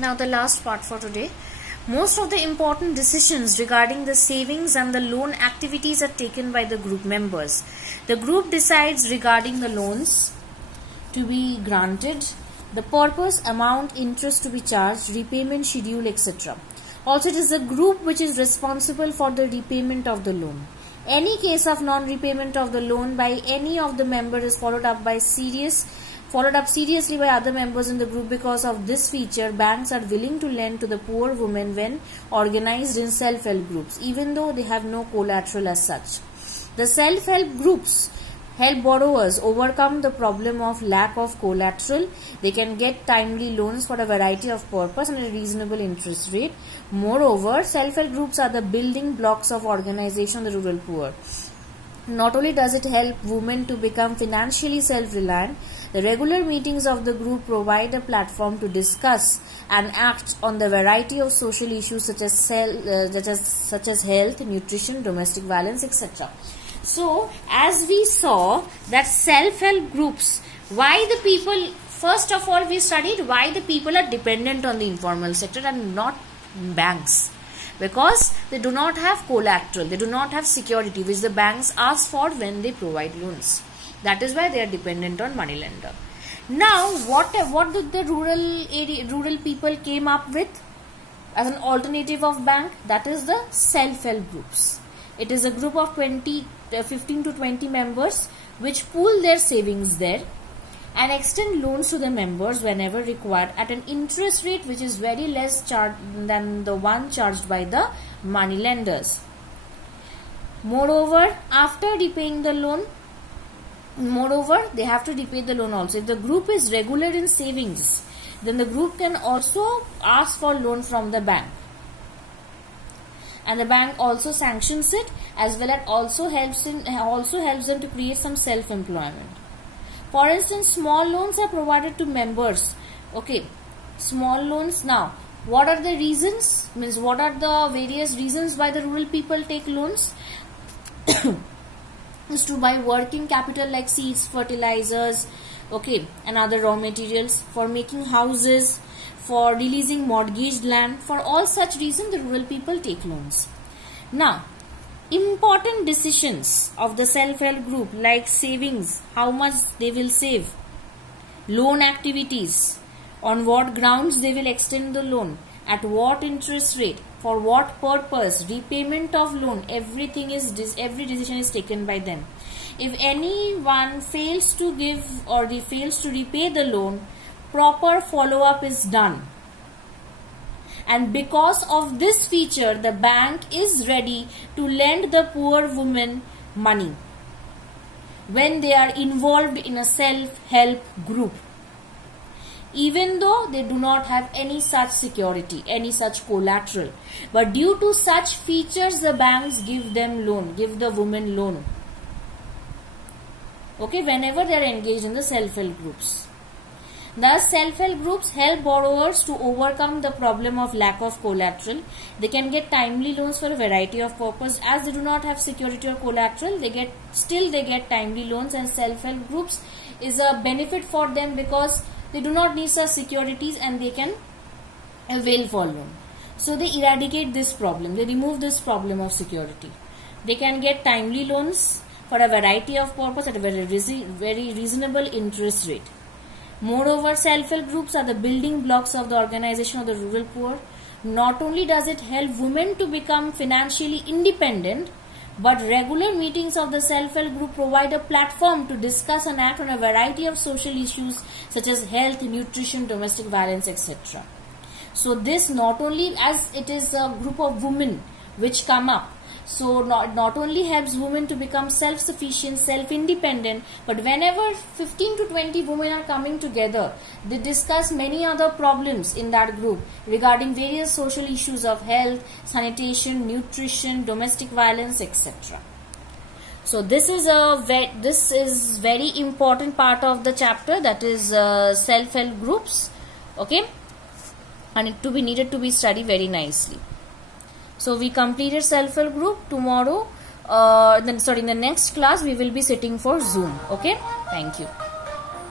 Now the last part for today. Most of the important decisions regarding the savings and the loan activities are taken by the group members. The group decides regarding the loans to be granted, the purpose, amount, interest to be charged, repayment schedule, etc. Also, it is the group which is responsible for the repayment of the loan. Any case of non-repayment of the loan by any of the members is followed up seriously by other members in the group. Because of this feature, banks are willing to lend to the poor women when organized in self-help groups, even though they have no collateral as such. The self-help groups help borrowers overcome the problem of lack of collateral. They can get timely loans for a variety of purpose and a reasonable interest rate. Moreover, self-help groups are the building blocks of organization of the rural poor. Not only does it help women to become financially self-reliant, the regular meetings of the group provide a platform to discuss and act on the variety of social issues such as health, nutrition, domestic violence, etc. So, as we saw that self-help groups, why the people, first of all we studied why the people are dependent on the informal sector and not banks. Because they do not have collateral, they do not have security which the banks ask for when they provide loans. That is why they are dependent on money lender. Now, what did the rural people came up with as an alternative of bank? That is the self-help groups. It is a group of 15 to 20 members which pool their savings there and extend loans to the members whenever required at an interest rate which is very less than the one charged by the money lenders. Moreover, after repaying the loan, they have to repay the loan also. If the group is regular in savings, then the group can also ask for loan from the bank. And the bank also sanctions it, as well as also helps them to create some self-employment. For instance, small loans are provided to members. Okay, small loans. Now, what are the reasons? Means what are the various reasons why the rural people take loans? Is to buy working capital like seeds, fertilizers, okay, and other raw materials, for making houses, for releasing mortgaged land. For all such reasons, the rural people take loans. Now, important decisions of the self-help group like savings, how much they will save, loan activities, on what grounds they will extend the loan, at what interest rate, for what purpose, repayment of loan, every decision is taken by them. If anyone fails to give or fails to repay the loan, proper follow-up is done. And because of this feature, the bank is ready to lend the poor women money when they are involved in a self-help group, even though they do not have any such security, any such collateral. But due to such features, the banks give the women loan. Okay, whenever they are engaged in the self-help groups. Thus, self-help groups help borrowers to overcome the problem of lack of collateral. They can get timely loans for a variety of purposes. As they do not have security or collateral, they get timely loans, and self-help groups is a benefit for them because they do not need such securities and they can avail for loan. So they eradicate this problem. They remove this problem of security. They can get timely loans for a variety of purposes at a very reasonable interest rate. Moreover, self-help groups are the building blocks of the organization of the rural poor. Not only does it help women to become financially independent, but regular meetings of the self-help group provide a platform to discuss and act on a variety of social issues such as health, nutrition, domestic violence, etc. So this not only, as it is a group of women which come up, so not only helps women to become self-sufficient, self-independent, but whenever 15 to 20 women are coming together, they discuss many other problems in that group regarding various social issues of health, sanitation, nutrition, domestic violence, etc. So this is very important part of the chapter, that is self-help groups. Okay, and it needed to be studied very nicely. So we completed self-help group. Tomorrow, in the next class we will be sitting for Zoom. Okay, thank you.